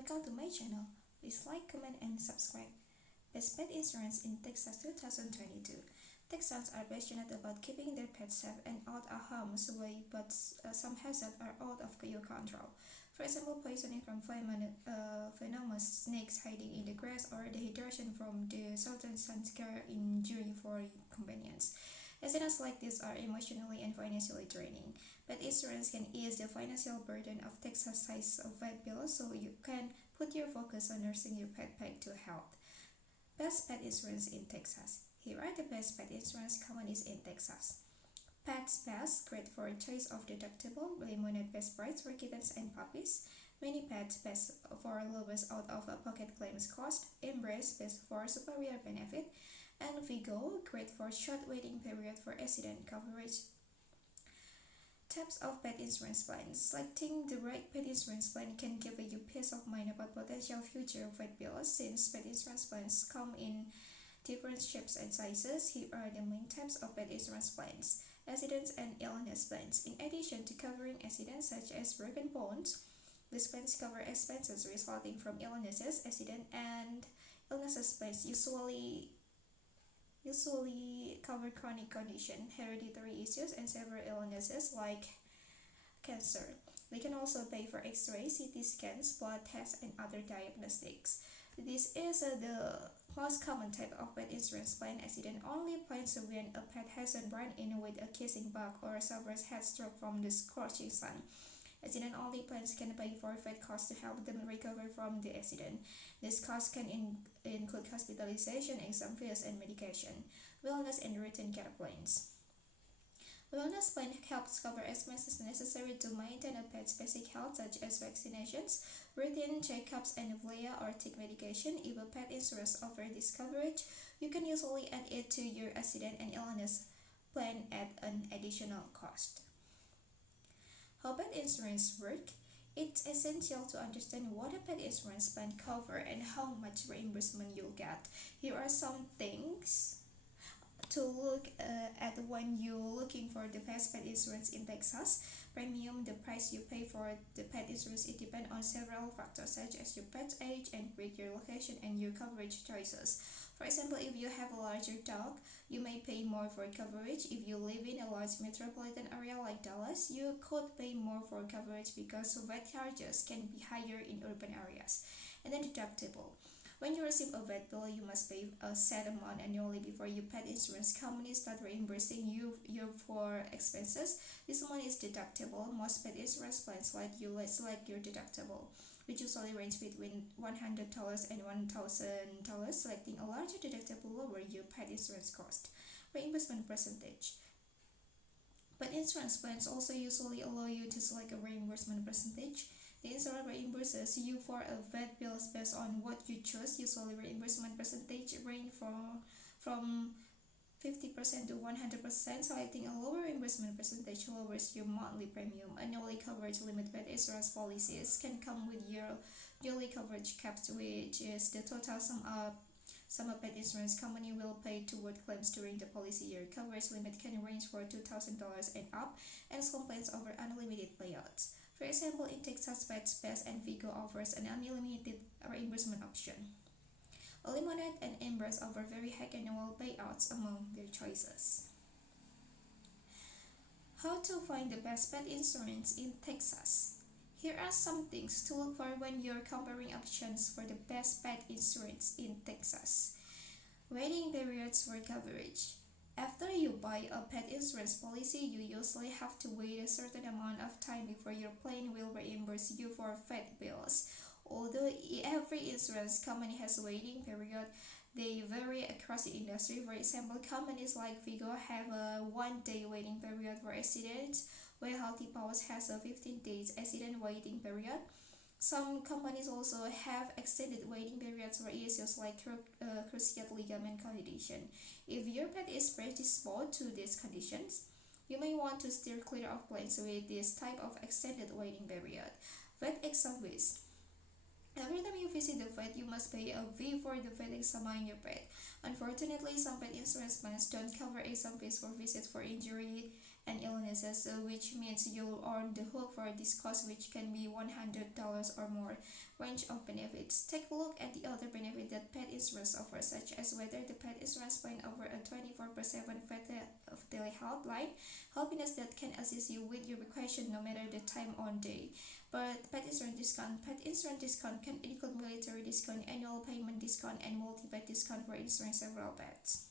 welcome to my channel. Please like, comment, and subscribe. Best Pet Insurance in Texas 2022. Texans are passionate about keeping their pets safe and out of harm's way, but some hazards are out of your control. For example, poisoning from venomous snakes hiding in the grass, or dehydration from the southern sun scare injury for companions. Accidents like this are emotionally and financially draining. Pet insurance can ease the financial burden of Texas-sized vet bills, so you can put your focus on nursing your pet back to health. Best pet insurance in Texas. Here are the best pet insurance companies in Texas. Pets Best, great for a choice of deductible, limited best price for kittens and puppies. Many Pets Best for lowest out-of-pocket claims cost. Embrace, best for superior benefit. And Vigo, great for short waiting period for accident coverage. Types of pet insurance plans. Selecting the right pet insurance plan can give you peace of mind about potential future vet bills. Since pet insurance plans come in different shapes and sizes, here are the main types of pet insurance plans. Accidents and illness plans. In addition to covering accidents such as broken bones, these plans cover expenses resulting from illnesses. Accident and illnesses plans usually cover chronic condition, hereditary issues, and several illnesses like cancer. They can also pay for X-rays, CT scans, blood tests, and other diagnostics. This is the most common type of pet insurance plan. Accident only applies when a pet has run in with a kissing bug or suffers head stroke from the scorching sun. Accident only plans can pay for vet costs to help them recover from the accident. These costs can include hospitalization, exam fees, and medication. Wellness and routine care plans. Wellness plan helps cover expenses necessary to maintain a pet's basic health, such as vaccinations, routine checkups, and flea or tick medication. If a pet insurance offers this coverage, you can usually add it to your accident and illness plan at an additional cost. How pet insurance works? It's essential to understand what a pet insurance plan covers and how much reimbursement you'll get. Here are some things to look at when you're looking for the best pet insurance in Texas. Premium, the price you pay for the pet insurance, it depends on several factors such as your pet's age and breed, your location, and your coverage choices. For example, if you have a larger dog, you may pay more for coverage. If you live in a large metropolitan area like Dallas, you could pay more for coverage because vet charges can be higher in urban areas. And then deductible. When you receive a vet bill, you must pay a set amount annually before your pet insurance company start reimbursing you for expenses. This amount is deductible. Most pet insurance plans let you select your deductible, which usually range between $100 and $1,000. Selecting a larger deductible lower your pet insurance cost. Reimbursement percentage. Pet insurance plans also usually allow you to select a reimbursement percentage. The insurer reimburses you for a vet bill based on what you choose. Usually, reimbursement percentage range from 50% to 100%. Selecting a lower reimbursement percentage lowers your monthly premium. Annually coverage limit pet insurance policies can come with your yearly coverage caps, which is the total sum a pet insurance company will pay toward claims during the policy year. Coverage limit can range for $2,000 and up, and some plans offer unlimited payouts. For example, in Texas, Pets Best and Vigo offers an unlimited reimbursement option. Lemonade and Embrace offer very high annual payouts among their choices. How to find the best pet insurance in Texas? Here are some things to look for when you're comparing options for the best pet insurance in Texas. Waiting periods for coverage. After you buy a pet insurance policy, you usually have to wait a certain amount of time before your plan will reimburse you for vet bills. Although every insurance company has a waiting period, they vary across the industry. For example, companies like Vigo have a 1-day waiting period for accidents, while Healthy Paws has a 15 days accident waiting period. Some companies also have extended waiting periods for issues like cruciate ligament condition. If your pet is predisposed to these conditions, you may want to steer clear of plans with this type of extended waiting period. Vet exam fees. Every time you visit the vet, you must pay a fee for the vet examine your pet. Unfortunately, some pet insurance plans don't cover exam fees for visits for injury and illnesses, which means you're on the hook for this cost, which can be $100 or more. Range of benefits. Take a look at the other benefits that pet insurance offers, such as whether the pet insurance plan offers a 24/7 of daily helpline, helpiness that can assist you with your question no matter the time on day. But pet insurance discount. Pet insurance discount can include military discount, annual payment discount, and multi-pet discount for insuring several pets.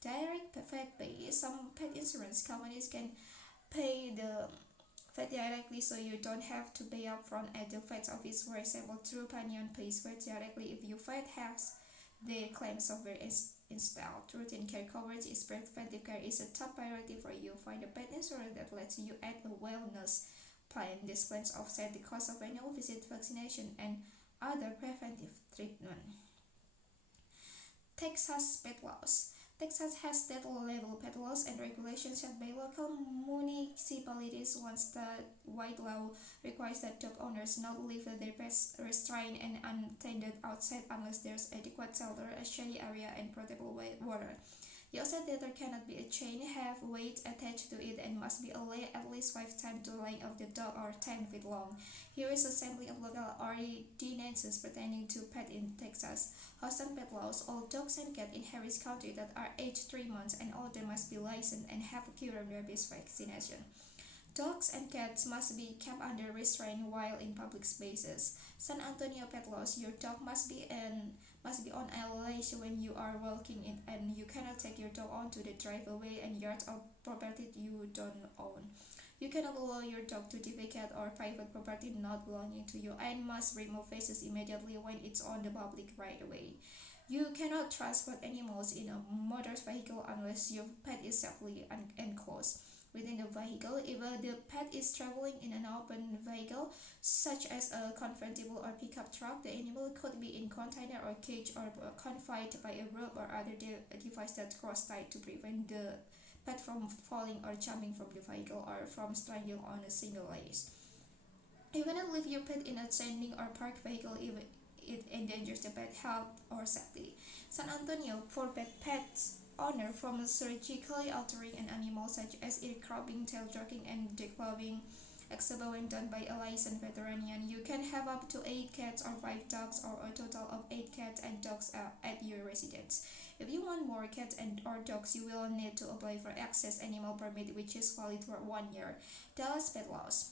Direct pet pay. Some pet insurance companies can pay the vet directly, so you don't have to pay upfront at the vet office. For example, TruePanion pays vet directly if your vet has their claim software installed. Routine care coverage is preventive care is a top priority for you. Find a pet insurance that lets you add a wellness plan. These plans offset the cost of annual visit, vaccination, and other preventive treatment. Texas pet laws. Texas has state-level pet laws and regulations set by local municipalities. One statewide law requires that dog owners not leave their pets restrained and untended outside unless there's adequate shelter, a shady area, and potable water. The outside litter cannot be a chain, have weight attached to it, and must be at least 5 times the length of the dog or 10 feet long. Here is a sampling of local ordinances pertaining to pet in Texas. Houston pet laws. All dogs and cats in Harris County that are aged 3 months and older must be licensed and have a current rabies vaccination. Dogs and cats must be kept under restraint while in public spaces. San Antonio pet laws. Your dog must be on a leash when you are walking in, and you cannot take your dog onto the driveway and yards of property you don't own. You cannot allow your dog to defecate or private property not belonging to you, and must remove feces immediately when it's on the public right of way. You cannot transport animals in a motor vehicle unless your pet is safely enclosed within the vehicle. If the pet is traveling in an open vehicle, such as a convertible or pickup truck, the animal could be in container or cage or confined by a rope or other device that's cross-tied to prevent the pet from falling or jumping from the vehicle or from strangling on a single leash. You cannot leave your pet in a standing or parked vehicle if it endangers the pet health or safety. San Antonio prohibits pets owner from surgically altering an animal, such as ear cropping, tail jerking, and declawing, except when done by a licensed veterinarian. You can have up to 8 cats or 5 dogs, or a total of 8 cats and dogs at your residence. If you want more cats or dogs, you will need to apply for access animal permit, which is valid for 1 year. Dallas pet laws.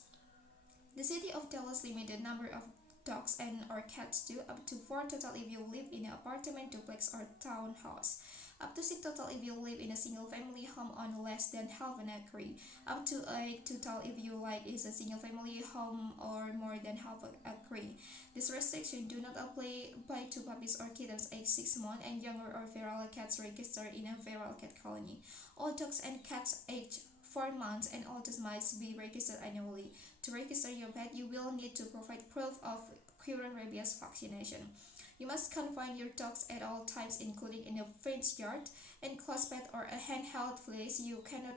The city of Dallas limits the number of dogs and or cats to up to 4 total if you live in an apartment, duplex, or townhouse. Up to 6 total if you live in a single-family home on less than half an acre. Up to 8 total if you is a single-family home or more than half an acre. These restrictions do not apply to puppies or kittens aged 6 months and younger or feral cats registered in a feral cat colony. All dogs and cats aged 4 months and older must be registered annually. To register your pet, you will need to provide proof of current rabies vaccination. You must confine your dogs at all times, including in a fenced yard, enclosed pet, or a handheld place. You cannot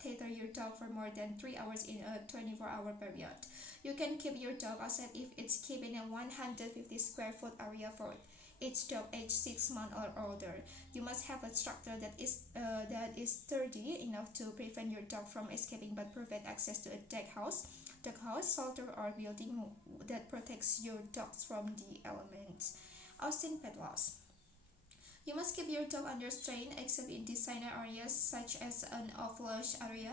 tether your dog for more than 3 hours in a 24-hour period. You can keep your dog outside if it's kept in a 150 square foot area for each dog aged 6 months or older. You must have a structure that is sturdy enough to prevent your dog from escaping but prevent access to a dog house, shelter, or building that protects your dogs from the elements. Austin pet laws. You must keep your dog under strain except in designated areas such as an off-leash area.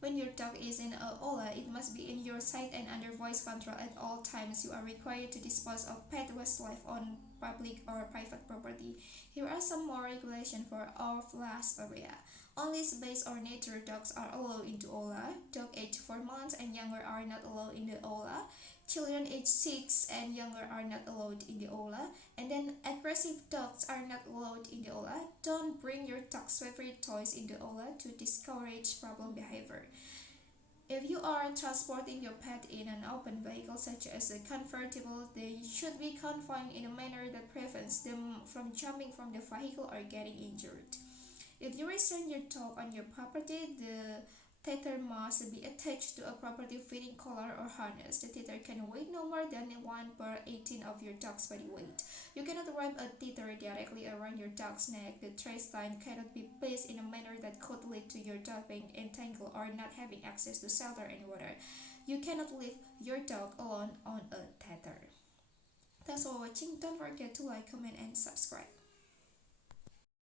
When your dog is in a OLA, it must be in your sight and under voice control at all times. You are required to dispose of pet wildlife on public or private property. Here are some more regulations for off-leash area. Only space or nature dogs are allowed into OLA. Dogs aged 4 months and younger are not allowed in the OLA. Children aged 6 and younger are not allowed in the OLA. And then aggressive dogs are not allowed in the OLA. Don't bring your dog's favorite toys in the OLA to discourage problem behavior. If you are transporting your pet in an open vehicle such as a convertible, they should be confined in a manner that prevents them from jumping from the vehicle or getting injured. If you restrain your dog on your property, the tether must be attached to a properly fitting collar or harness. The tether can weigh no more than 1/18 of your dog's body weight. You cannot wrap a tether directly around your dog's neck. The trace line cannot be placed in a manner that could lead to your dog being entangled or not having access to shelter and water. You cannot leave your dog alone on a tether. Thanks for watching. Don't forget to like, comment, and subscribe.